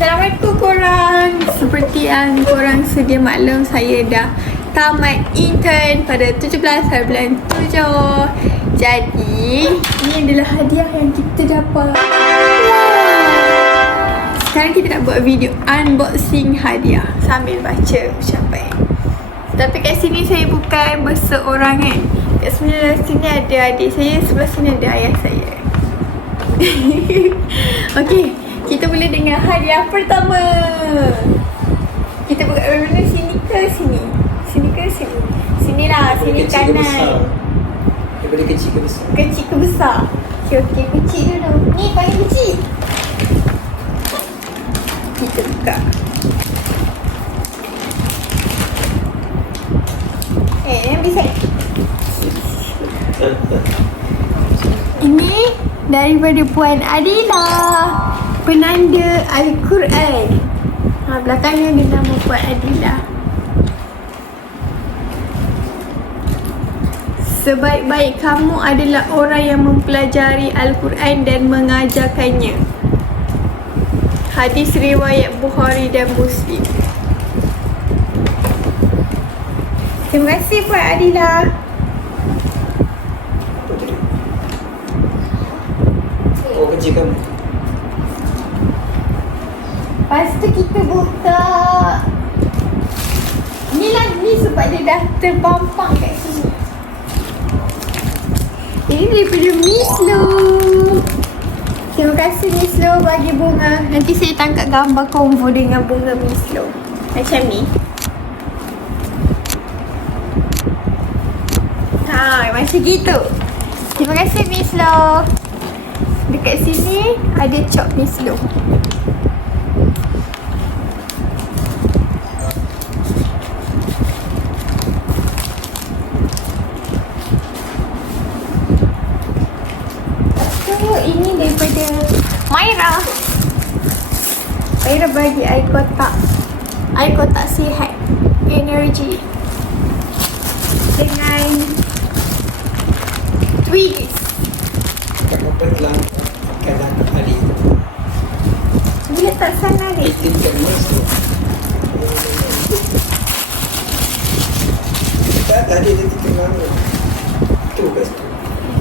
Assalamualaikum korang. Seperti yang korang sedia maklum, saya dah tamat intern pada 17 hari bulan 7. Jadi ini adalah hadiah yang kita dapat. Sekarang kita nak buat video unboxing hadiah sambil baca ucapan. Tapi kat sini saya bukan berseorangan. Kat sebelah sini ada adik saya, sebelah sini ada ayah saya. Okey, kita mula dengan hadiah pertama. Kita buka dari mana? Sini ke sini? Sini ke sini? Sini lah, sini kanan. Daripada kecil ke besar? Kecil ke besar? Okey, kecil dulu. Ni paling kecil. Kita buka. Yang bisa. Ini daripada Puan Adila, penanda Al-Quran. Belakangnya ada nama Puan Adila. Sebaik-baik kamu adalah orang yang mempelajari Al-Quran dan mengajarkannya. Hadis riwayat Bukhari dan Muslim. Terima kasih Puan Adila. Oh, kerja kamu. Lepas tu kita buka. Ni lagi sebab dia dah terpampang kat sini. Ini daripada Miss Lo. Terima kasih Miss Lo bagi bunga. Nanti saya tangkap gambar combo dengan bunga Miss Lo. Macam ni. Macam gitu. Terima kasih Miss Lo. Dekat sini ada cok Miss Lo. Ini daripada Maira. Maira bagi air kotak. Air kotak sihat, energy, dengan twigs. Kenapa telah pakai hari itu? Dia tak sana ni. Itu bukan emas tu. Tak, tadi dia tengah. Tu kat situ.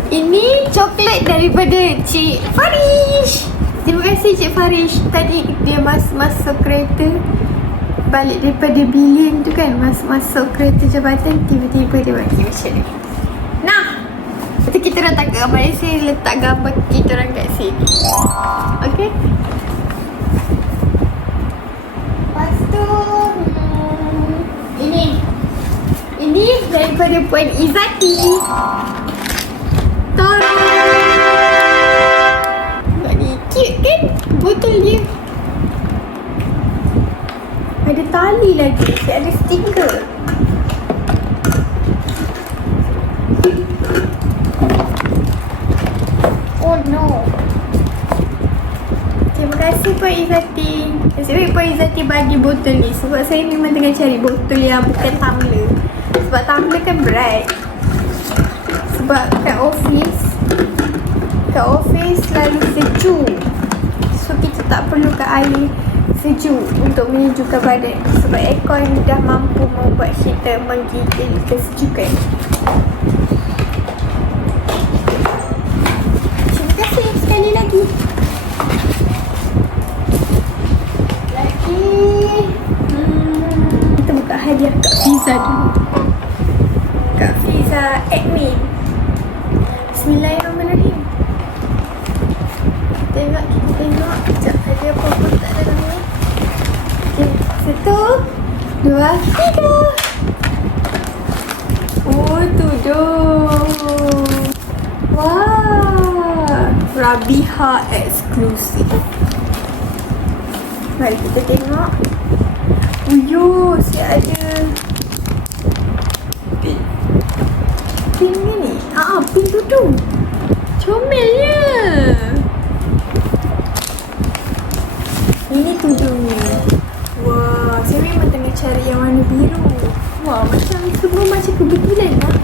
Ini coklat daripada Cik Farish. Terima kasih Cik Farish. Tadi dia masuk kereta balik daripada Billion tu kan, masuk kereta jabatan, tiba-tiba dia bagi macam ni. Nah, lepas kita letak gambar ni, saya letak gambar kita orang kat sini. Okay. Lepas tu Ini daripada Puan Izzati. Bagi cute kan botol dia. Ada tali lagi, ada stiker. Oh no. Terima kasih Puan Izzati. Nasib baik Puan Izzati bagi botol ni, sebab saya memang tengah cari botol yang bukan tumbler. Sebab tumbler kan berat. Sebab kat office selalu sejuk. So kita tak perlukan air sejuk untuk menyejukkan badan. Sebab aircon dah mampu membuat kita menggigil kesejukan. Terima kasih sekali lagi. Kita buka hadiah Kak Fiza dulu. Kak Fiza admin. Bismillahirrahmanirrahim. Kita tengok. Sekejap, ada apa-apa tak dalam ni. Okay, 1, 2, 3. Oh, 7. Wah, Rabiha eksklusif. Mari kita tengok. Uyuh, siap ada pin ni. Pin tudung. Comelnya. Ini tudungnya. Wah, saya memang tengah cari yang warna biru. Wah, macam semua macam kebetulan lah.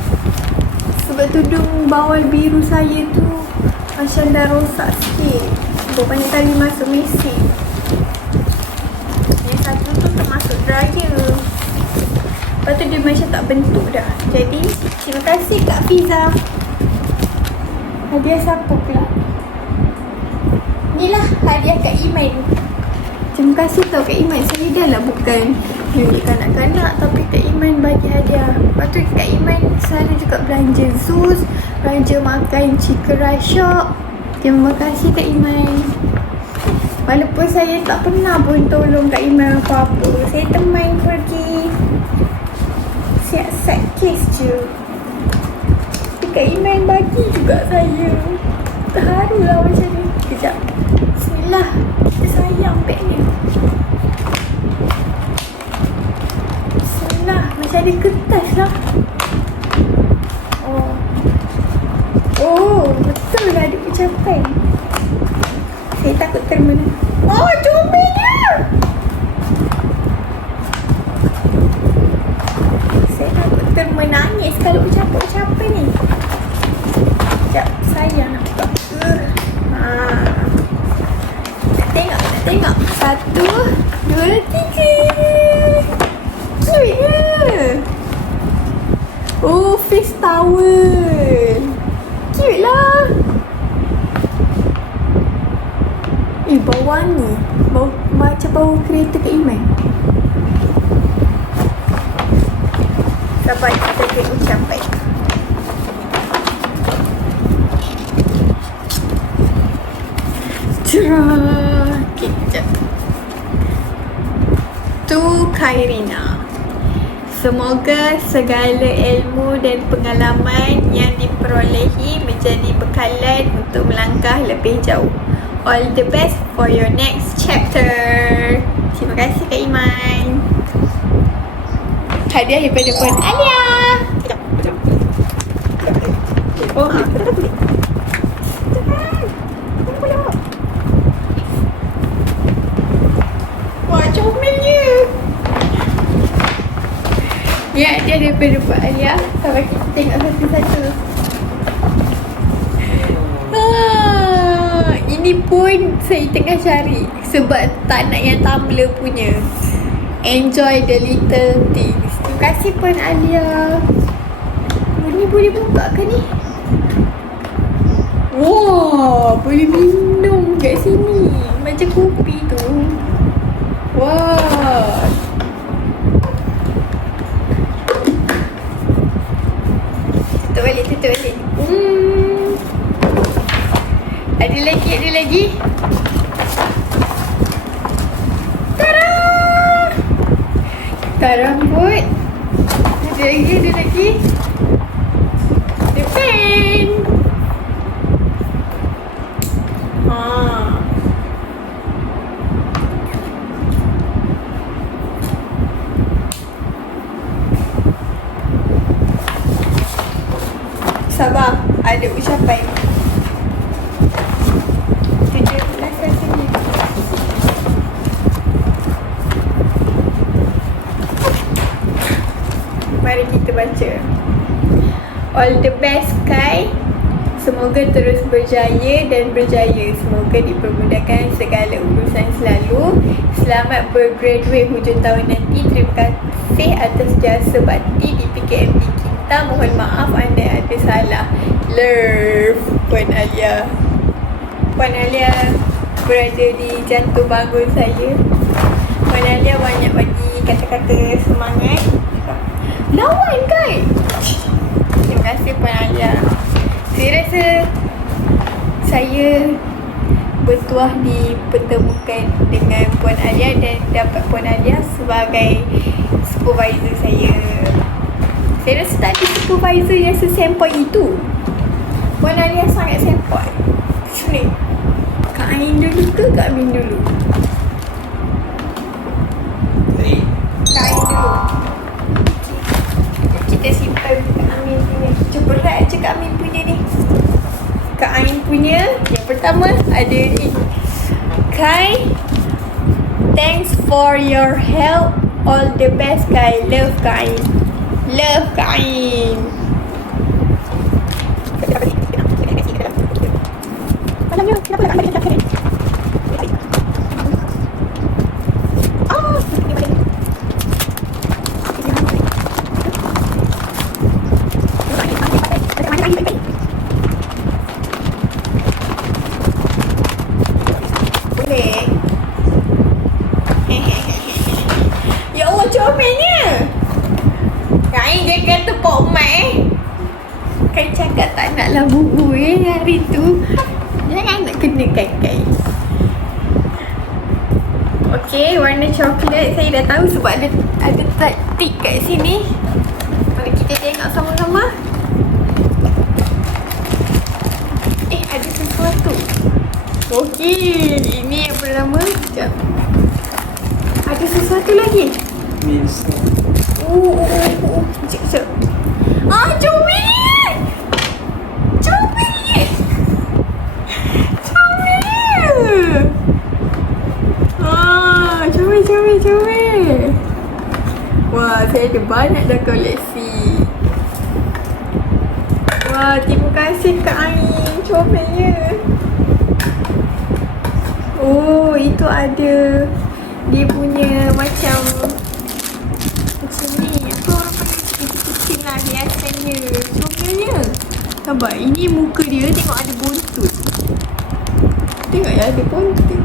Sebab tudung bawal biru saya tu macam dah rosak sikit. Rupanya tadi masuk mesin. tak bentuk dah. Jadi terima kasih Kak Fiza. Hadiah siapa pula? Inilah hadiah Kak Iman. Terima kasih tau Kak Iman. Saya dah lah bukan milik kanak-kanak, tapi Kak Iman bagi hadiah. Lepas tu Kak Iman selalu juga belanja Zeus, belanja makan Chicken Rice Shop. Terima kasih Kak Iman. Walaupun saya tak pernah pun tolong Kak Iman apa-apa, saya teman pergi siap-siap kes je. Tapi Kak Iman bagi juga saya. Terharu lah macam ni. Kejap. Bismillah. Kita sayang beg ni. Bismillah. Macam ada kertas lah. Oh, betul lah ada ucapan. Saya takut termenang. Oh, comelnya! Saya takut termenangis kalau ucapan-ucapan ni. Sekejap, sayang nak buka. Nak tengok. 1, 2, 3. Cute ke? Oh, face towel. Cute lah. Bau wangi. Bau macam bau kereta Kak Iman. Sabar kita kena ucapan. Cerah. Okay, sekejap. Tu Khairina. Semoga segala ilmu dan pengalaman yang diperolehi menjadi bekalan untuk melangkah lebih jauh. All the best for your next chapter. Terima kasih Kak Iman. Hadiah daripada Puan Alia. Oh, wah, comelnya. Ya, dia daripada Puan Alia. Sampai kita tengok satu-satu. Ini pun saya tengah cari sebab tak nak yang tumbler punya. Enjoy the little things. Terima kasih Puan Alia. Ni boleh buka ke ni? Wah, boleh minum kat sini. Macam kopi tu. Wah. Tutup balik. Ada lagi. Tada! Kita rambut. Ada lagi. The pen. Sabar, ada ucapan. Mari kita baca. All the best Kai. Semoga terus berjaya dan berjaya. Semoga dipermudahkan segala urusan selalu. Selamat bergraduate hujung tahun nanti. Terima kasih atas jasa bakti di PKMP kita. Mohon maaf anda ada salah. Love, Puan Alia. Puan Alia berada di jantung bangun saya. Puan Alia banyak bagi kata-kata semangat. Lawan kan? Terima kasih Puan Alia. Saya rasa saya bertuah dipertemukan dengan Puan Alia dan dapat Puan Alia sebagai supervisor saya. Saya rasa tak ada supervisor yang sesempoi itu. Puan Alia sangat sempoi. Sini. Kak Ain dulu ke Kak Amin dulu? Kak Ain dulu. Kita simpan Kak Amin punya. Cuba berat je Kak Amin punya ni. Kak Ain punya yang pertama ada ni. Kai, thanks for your help. All the best Kai. Love Kak Ain. Love Kak Ain. Malamnya kenapa nak ambil Kak Ain? lah bubu hari tu. Jangan nak kena kai-kai. Okey, warna coklat saya dah tahu sebab ada tik kat sini. Mari kita tengok sama-sama. Ada sesuatu. Okey, ini yang pertama. Sekejap. Ada sesuatu lagi. Minsa. Sekejap. Comel! Comel! Comel. Wah, saya ada banyak dah koleksi. Wah, terima kasih Kak Ain. Comelnya. Oh, itu ada dia punya macam ni. Apa orang panggil kecil-kecil lah hiasannya. Comelnya. Sabar, ini muka dia tengok ada buntut. Tengok ya, ada buntut.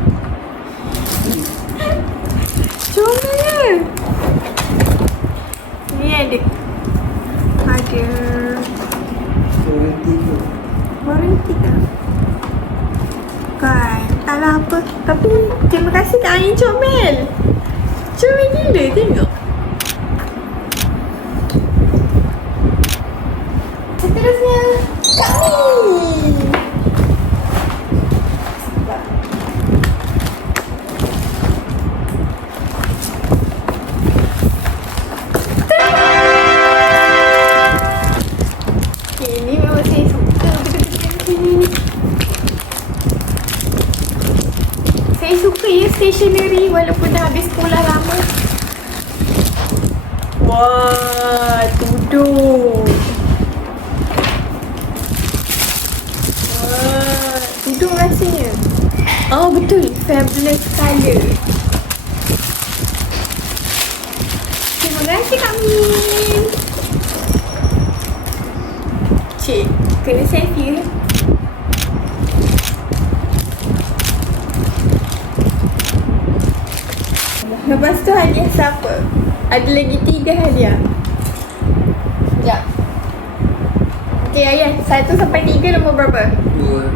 Comelnya. Ni ada warranty tak? Kan, taklah apa. Tapi terima kasih Kak Ain comel. Comel gila, tengok. Seterusnya Kak Min. Ini memang saya suka benda-benda sini. Saya suka ya stationery walaupun dah habis sekolah lama. Wah, tudung. Wah, tudung rasanya. Oh betul, fabulous colour. Terima kasih Kak Min. Cik, kena selfie ke? Lepas tu hadiah siapa? Ada lagi 3 hadiah. Sekejap. Okay Ayah, 1 sampai 3 nombor berapa? 2.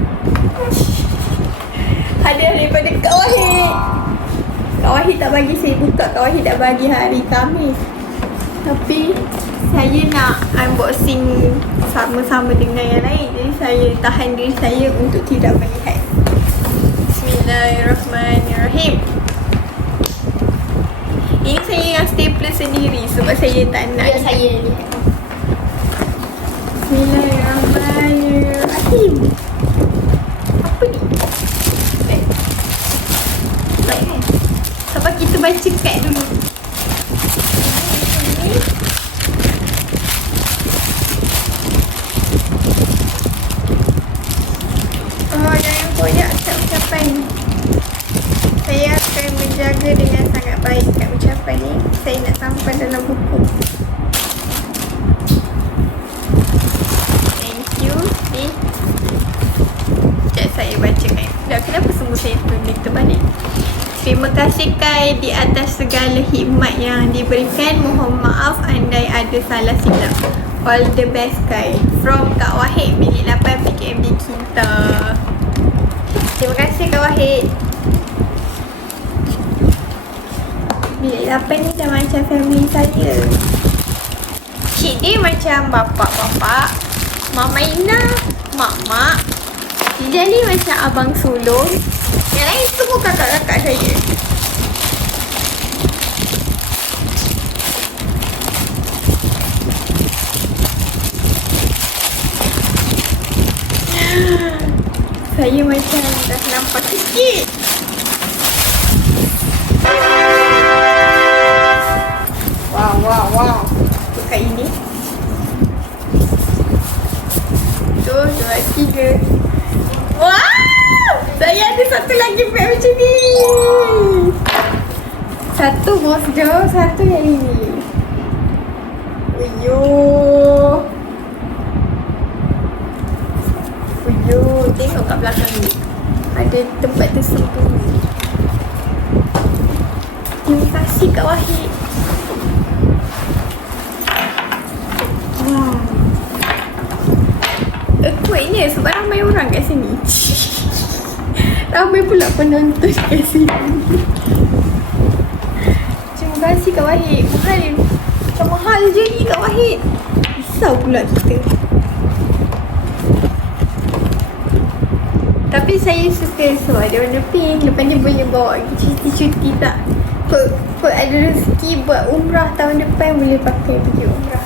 Hadiah daripada Kak Wahid. Kak Wahid tak bagi saya buka. Kak Wahid tak bagi hari Khamis. Tapi saya nak unboxing sama-sama dengan yang lain. Jadi saya tahan diri saya untuk tidak melihat. Bismillahirrahmanirrahim. Ini saya yang stapler sendiri sebab saya tak nak. Biar saya lihat. Bismillahirrahmanirrahim. Apa ni? Baik kan? Sebab kita baca kat dulu. Oh, jangan koyak ucapan. Saya akan menjaga dengan sangat baik kat ucapan ni. Saya nak sampai dalam buku. Thank you. Ni. Sekejap saya bacakan. Dah, kenapa semua saya tulis terbalik? Terima kasih Kai di atas segala hikmat yang diberikan. Mohon maaf andai ada salah silap. All the best Kai. From Kak Wahid, bilik 8 PKMD Kinta. Terima kasih Kak Wahid. Bilik 8 ni dah macam family saya. Cik dia macam bapak-bapak, Mama Ina, mak-mak. Cik Jali macam abang sulung. Yang lain semua kakak-kakak saya. Saya macam dah nampak kecil. Wow. Buka ini. 1, 2, 3. Wow! Saya ada satu lagi beg macam ni. Satu bos jauh, satu yang ini. Uyuh. Tengok kat belakang ni. Ada tempat tersembunyi. Terima kasih Kak Wahid. Wow. Kuih Sepatutnya sebab ramai orang kat sini. Ramai pula penonton kat sini. Terima kasih Kak Wahid. Mahal. Macam mahal je ni Kak Wahid. Risau pula kita. Tapi saya suka sebab dia warna pink. Lepas ni boleh bawa pergi cuti-cuti tak. Kau ada rezeki buat umrah tahun depan, boleh pakai pergi umrah.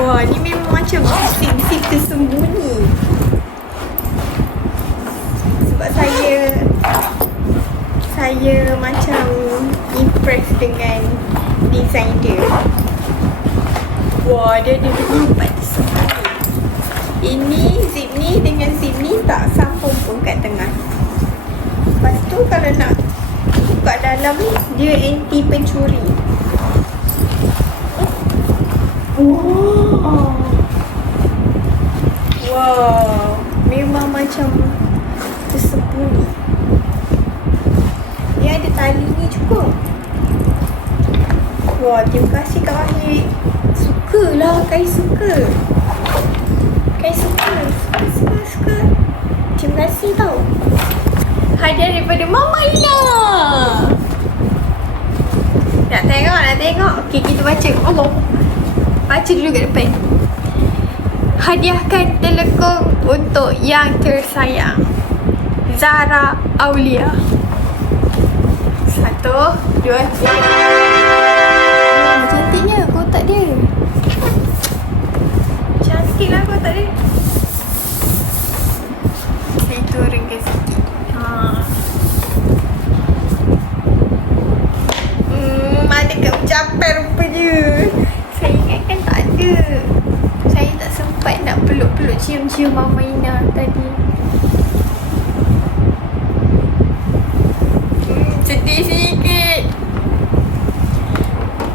Wah, ni memang macam sip-sip tersembunyi. Sebab saya macam impress dengan design dia. Wah, dia ada 4 tersembunyi. Ini zip ni dengan zip ni tak sambung pun kat tengah. Lepas tu kalau nak buka dalam ni, dia anti pencuri. Wow, memang macam tersembunyi. Dia ada tali ni cukup. Wah, terima kasih Kak Wahid. Sukalah, Kai suka. Kai suka. Terima kasih tau. Hadiah daripada Mama Ina. Nak tengok. Okey, kita baca. Allah. Baca dulu kat depan. Hadiahkan telekong untuk yang tersayang. Zara Aulia. 1, 2, 3. Cantiknya kotak dia. Cantiklah kotak dia. Saya turunkan sikit. Ada kat ucapan rupanya. Saya ingatkan tak ada. Saya tak sempat nak peluk-peluk cium-cium Mama Ina tadi. Sedih sikit.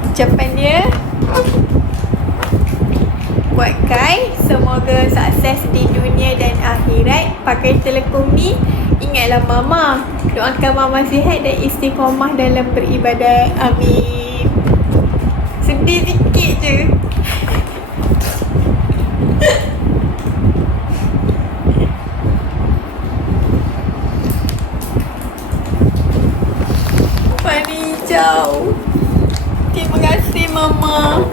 Ucapan dia, buat Kai, semoga sukses di dunia dan akhirat. Pakai telekong ni, ingatlah Mama. Doakan Mama sihat dan istiqomah dalam beribadat. Amin. Sedih sikit je. Warna hijau. Terima kasih Mama.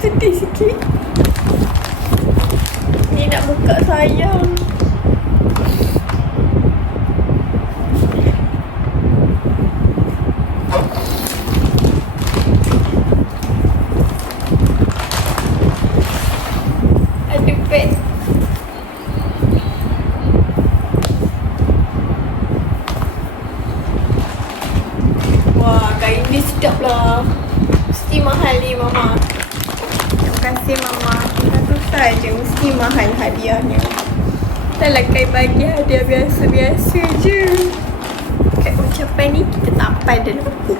Sedih sikit. Ni nak buka sayang. Ada beg. Wah, kain ni sedap lah. Mesti mahal ni Mama. Terima kasih Mama. Satu saja mesti mahal hadiahnya. Taklah Kai bagi hadiah biasa-biasa je. Kat ucapan ni kita tampal dalam buku.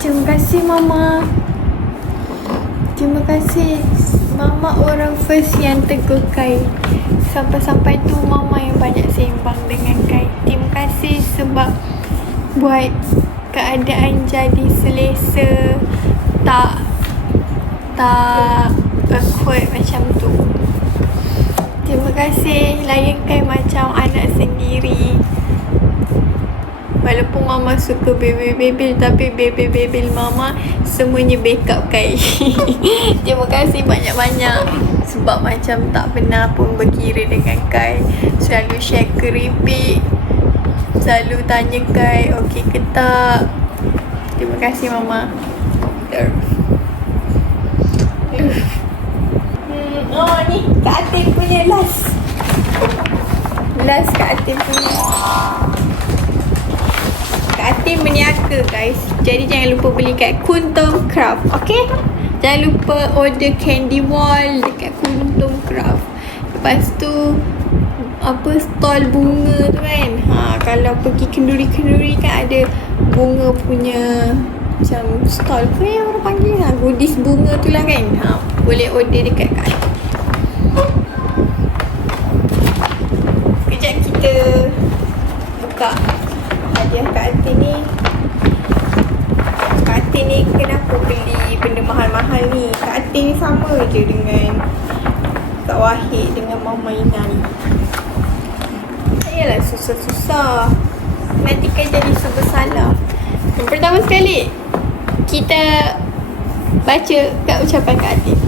Terima kasih Mama. Terima kasih Mama, orang first yang tegur Kai. Sampai-sampai tu Mama yang banyak sembang dengan Kai. Terima kasih sebab buat keadaan jadi selesa. Tak awkward macam tu. Terima kasih layan Kai macam anak sendiri. Walaupun Mama suka bebel-bebel, tapi bebel-bebel Mama semuanya backup Kai. Terima kasih banyak-banyak. Sebab macam tak pernah pun berkira dengan Kai. Selalu share keripik. Selalu tanya Kai, okey ke tak. Terima kasih Mama. Oh ni Kak Atin punya last. Last Kak Atin punya. Kak Atin berniaga guys. Jadi jangan lupa beli kat Kuntum Craft. Okay? Jangan lupa order candy wall dekat Kuntum Craft. Lepas tu apa, stall bunga tu kan. Kalau pergi kenduri-kenduri kan ada bunga punya macam stall ke yang orang panggil goodies bunga tu lah kan. Boleh order dekat Kak Atin. Sekejap kita buka hadiah Kak Atin ni. Kak Atin ni kenapa beli benda mahal-mahal ni? Kak Atin ni sama je dengan Kak Wahid dengan Mama Ina ni. Yalah susah-susah, nanti kan jadi serba salah. Yang pertama sekali kita baca kat ucapan Kak Atin.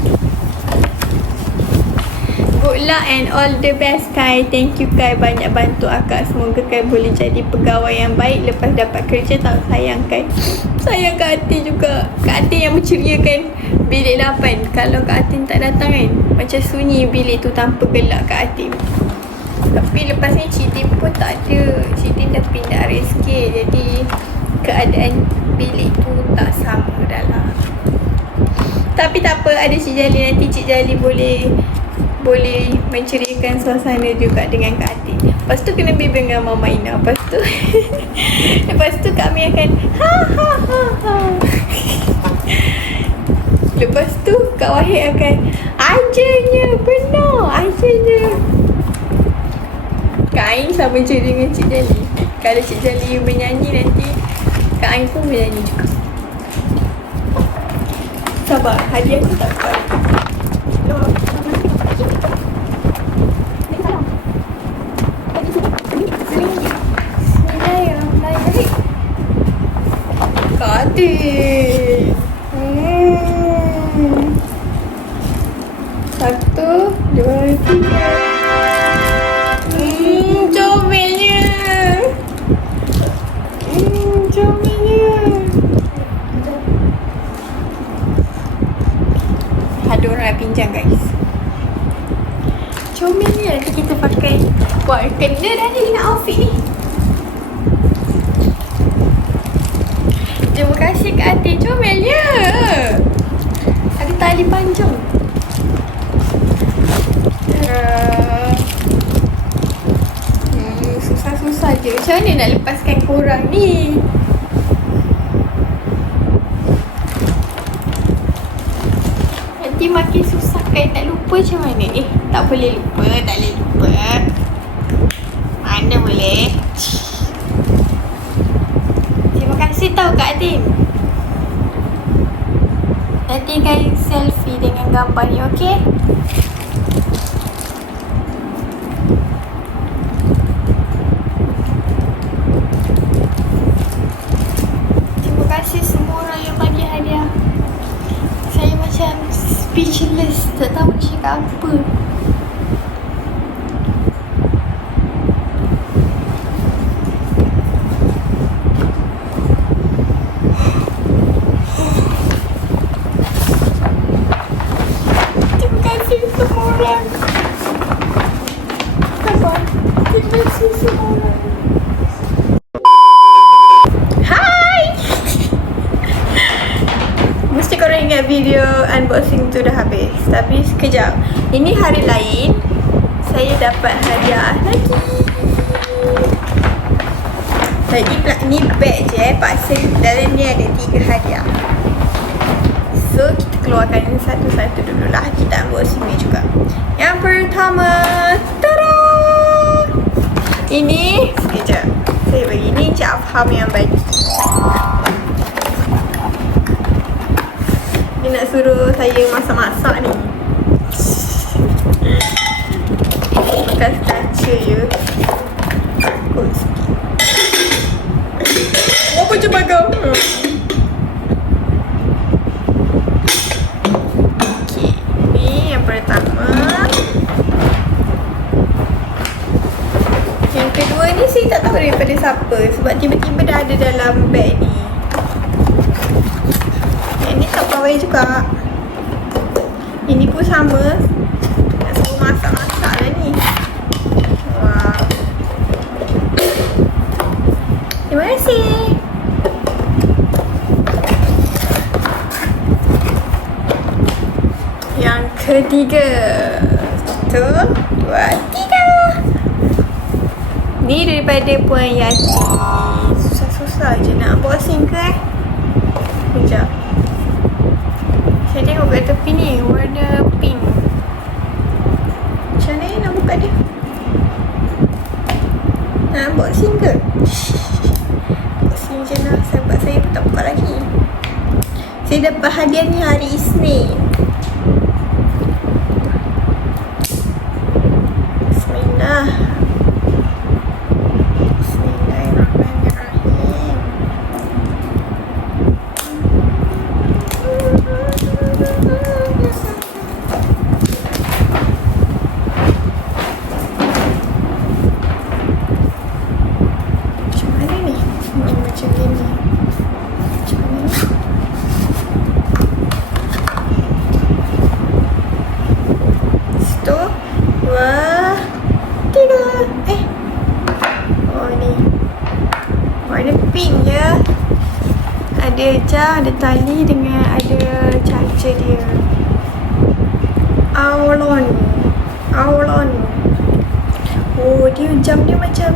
Good luck and all the best Kai. Thank you Kai, banyak bantu akak. Semoga Kai boleh jadi pegawai yang baik lepas dapat kerja. Tak sayang Kai. Sayang Kak Atin juga. Kak Atin yang menceriakan bilik 8. Kalau Kak Atin tak datang kan, macam sunyi bilik tu tanpa gelak Kak Atin. Tapi lepas ni Cik Tin pun tak ada. Cik Tin dah pindah RSK. Jadi keadaan bilik tu tak sama dah lah. Tapi tak apa, ada Cik Jali. Nanti Cik Jali boleh menceriakan suasana juga dengan Kak Atin. Lepas tu kena bimbing dengan Mama Ina. Lepas tu kami akan ha. Lepas tu Kak Wahid akan ajarnya, benar ajarnya. Kak Ain sama je dengan Cik Jali. Kalau Cik Jali menyanyi, nanti Kak Ain pun menyanyi juga. Sabar, hadiah tu tak apa. Bismillahirrahmanirrahim. Kak Atin. 1, 2, 3. Comelnya. Comelnya. Ada orang nak pinjam guys. Comel ni nanti kita pakai. Wah, kena dah ni dengan outfit ni. Terima kasih Kak Atin, comelnya. Ada tali panjang. Susah-susah je. Macam mana nak lepaskan korang ni? Nanti makin susah kan, nak lupa macam mana? Tak boleh lupa, tak boleh lupa. Mana boleh? Terima kasih tau Kak Atin. Nanti kan selfie dengan gambar ni, okey? Terima kasih semua orang yang bagi hadiah. Saya macam speechless, tak tahu nak cakap apa. Terima kasih semua orang. Sabar. Terima kasih semua orang. Mesti korang ingat video unboxing tu dah habis. Tapi sekejap, ini hari lain saya dapat hadiah lagi. Tadi ni bag je parcel. Dalam ni ada 3 hadiah. So kita keluarkan satu-satu dulu lah. Kita unboxing ni juga. Yang pertama, tada! Ini sekejap, saya bagi ni Cik Afham yang bagi. Dia nak suruh saya masak-masak ni. Bekas kaca je. Takut sikit. Apa cuba kau? Okay, ni yang pertama. Yang kedua ni saya tak tahu daripada siapa. Sebab tiba-tiba dah ada dalam beg ni. Yang ni tak pawai juga. Ini pun sama. Nak suruh masak-masak lah ni. Wow. Terima kasih. Yang ketiga. 1, 2, 3. Ni daripada Puan Yati. Susah-susah je nak unboxing ke Sekejap. Saya tengok kat tepi ni warna pink. Macam mana nak buka dia? Nak unboxing ke? Unboxing je lah. Sahabat saya pun tak buka lagi. Saya dapat hadiah ni hari Isnin. Bismillah. Bismillahirrahmanirrahim. Macam mana ni? Macam ni. Macam mana ni? Satu, dua, tiga. Oh ni warna pink je. Ada jar, ada tali dengan ada charger dia. Aulon. Oh, dia jam dia macam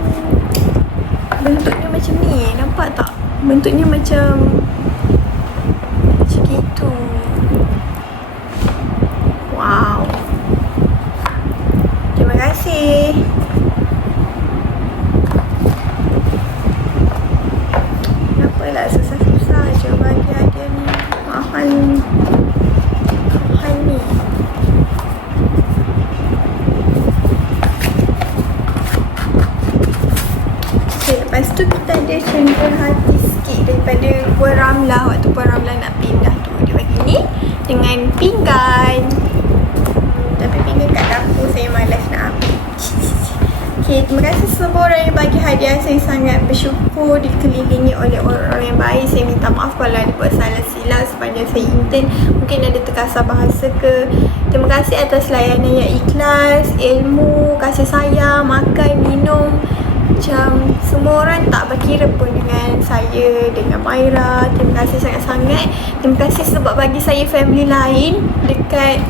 bentuknya macam ni. Nampak tak? Bentuknya macam gitu. Wow. Terima kasih. Apalah susah-susah je bagi hadiah ni. Mahal ni. Okay, lepas tu kita ada cendera hati sikit daripada Puan Ramlah. Waktu Puan Ramlah nak pindah tu, dia bagi ni dengan pinggan. Tapi pinggan kat dapur, saya malas nak ambil. Okay, terima kasih semua orang yang bagi hadiah. Saya sangat bersyukur dikelilingi oleh orang-orang yang baik. Saya minta maaf kalau ada buat salah silap sepanjang saya intern. Mungkin ada terkasar bahasa ke. Terima kasih atas layanan yang ikhlas, ilmu, kasih sayang, makan, minum. Macam semua orang tak berkira pun dengan saya, dengan Maira. Terima kasih sangat-sangat. Terima kasih sebab bagi saya family lain dekat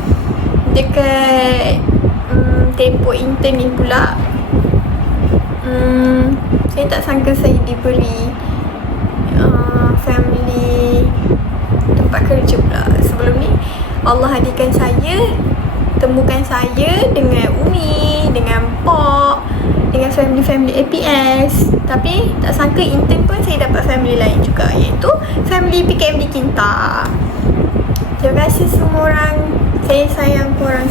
tempoh intern ni pula. Saya tak sangka saya diberi family tempat kerja pula. Sebelum ni Allah hadirkan saya, temukan saya dengan Umi, dengan Pok, dengan family APS. Tapi tak sangka intern pun saya dapat family lain juga, iaitu family PKMD Kinta. Terima kasih semua orang. Saya sayang korang